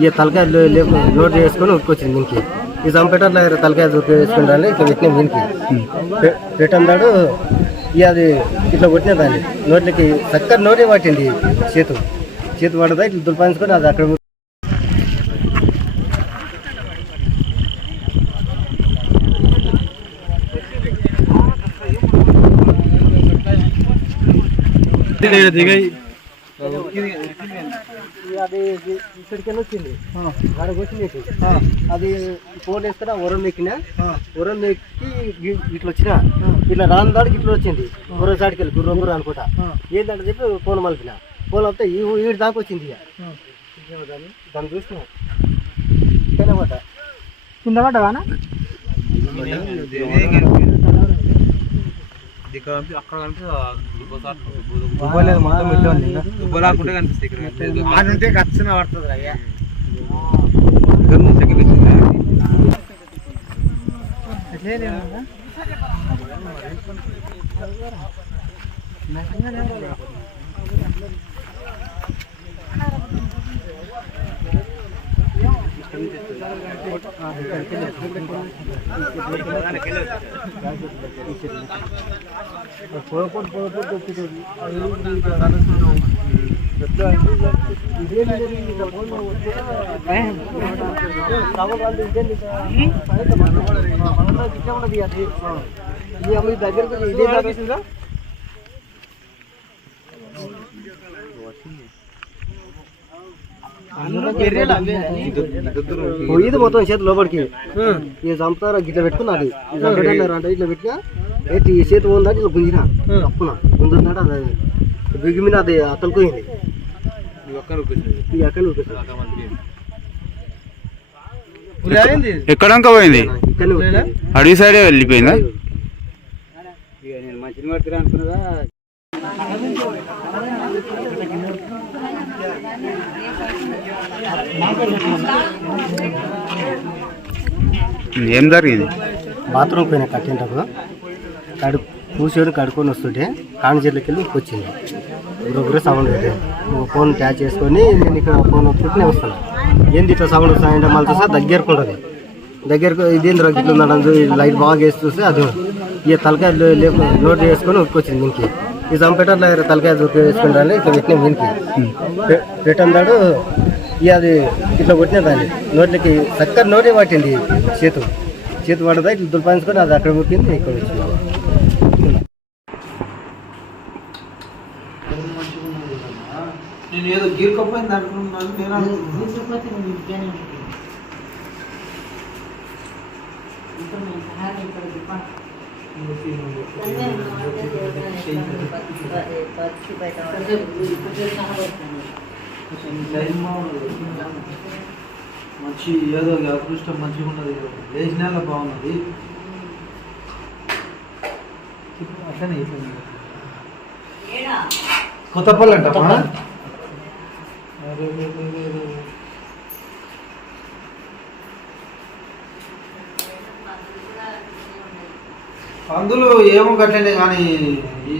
ఈ తలకాయ లోడ్ చేసుకొని ఉట్టుకొచ్చింది దీనికి. ఈ చంపేటట్ల తలకాయ వేసుకుని రాలి ఇట్లా పెట్టినాం దీనికి. పె- పెట్టందాడు ఇక అది ఇట్లా కొట్టిన దాన్ని. నోట్లకి చక్కర నోటే పట్టింది చేతు. చేతు పడదా ఇట్లా దులిపాయించుకొని అది అక్కడ అది ఇక్కడికి వచ్చింది. వాడికి వచ్చింది అది ఫోన్ వేసుకున్నా ఉరం ఎక్కినా ఉరం ఎక్కి ఇట్లా వచ్చిన ఇట్లా రాని దాడికి ఇట్లా వచ్చింది. గుర్ర సాడికి వెళ్ళి గుర్రం గుర్ర అనుకుంటా. ఏంటంటే చెప్పి ఫోన్ మలిపిన. ఫోన్ వస్తే ఈ వీడి దాకా వచ్చింది ఇక. దాన్ని చూసిన కనబడ్డ కింద పడ్డావానా? దుబ్బలాకుంటే కనిపిస్తుంది ఇక్కడ. ఖచ్చితంగా పడుతుంది అయ్యా. Thank. దగ్గరికి ఇదే పోయింది మొత్తం చేతి లోపలికి. ఈ చంపుతారా గిట్ల పెట్టుకున్నది. అంటే ఇట్లా పెట్టినా ఏంటి ఈ చేతి ఉందా ఇట్లా గుంజిన? తప్పున? గుంజుందంటే అది బిగి మీద అది అక్కడ ఎక్కడంక పోయింది? అడవి సైడే వెళ్ళిపోయిందా? ఏం జరిగింది? బాత్రూమ్ పోయిన కట్టేటప్పుడు కడు పూసేడు కడుక్కొని వస్తుంటే కాని వెళ్ళి వచ్చింది గురుగురు సౌండ్ పెట్టాను ఫోన్ ట్యాచ్ చేసుకొని నేను ఇక్కడ ఫోన్ ఒప్పుకుంటే నేను వస్తాను ఏంది ఇట్లా సౌండ్ వస్తాయంటే మళ్ళీ చూస్తే దగ్గరకు ఉంటుంది. దగ్గరకు ఇదేంద్ర ఇట్లా ఉందని లైట్ బాగా వేసి చూస్తే అది. ఇక తలకాయ లో- లేపు లోడ్ చేసుకొని ఉట్టుకొచ్చింది ఇంకే. ఈ చంపేటట్ల తలకాయ వేసుకుని రాలి ఇట్లా పెట్టినాం దీనికి పె- పెట్టందాడు ఇక అది ఇట్లా కొట్టిన దాన్ని. నోట్లకి చక్కర నోటే పట్టింది చేతు. చేతు పడదా ఇట్లా దులిపాయించుకొని అది అక్కడ ముట్టింది ఇక్కడ వచ్చింది. నేను ఏదో గీరుకపోయింది అనుకున్నాను నేను అనుకున్నాను. మంచి ఏదో అదృష్టం మంచిగా ఉన్నది లేచిన బాగున్నది అట్లనే అయిపోయింది కొత్తపల్లి అంటమ్మా అరే అందులో ఏమో కట్టండి కానీ ఈ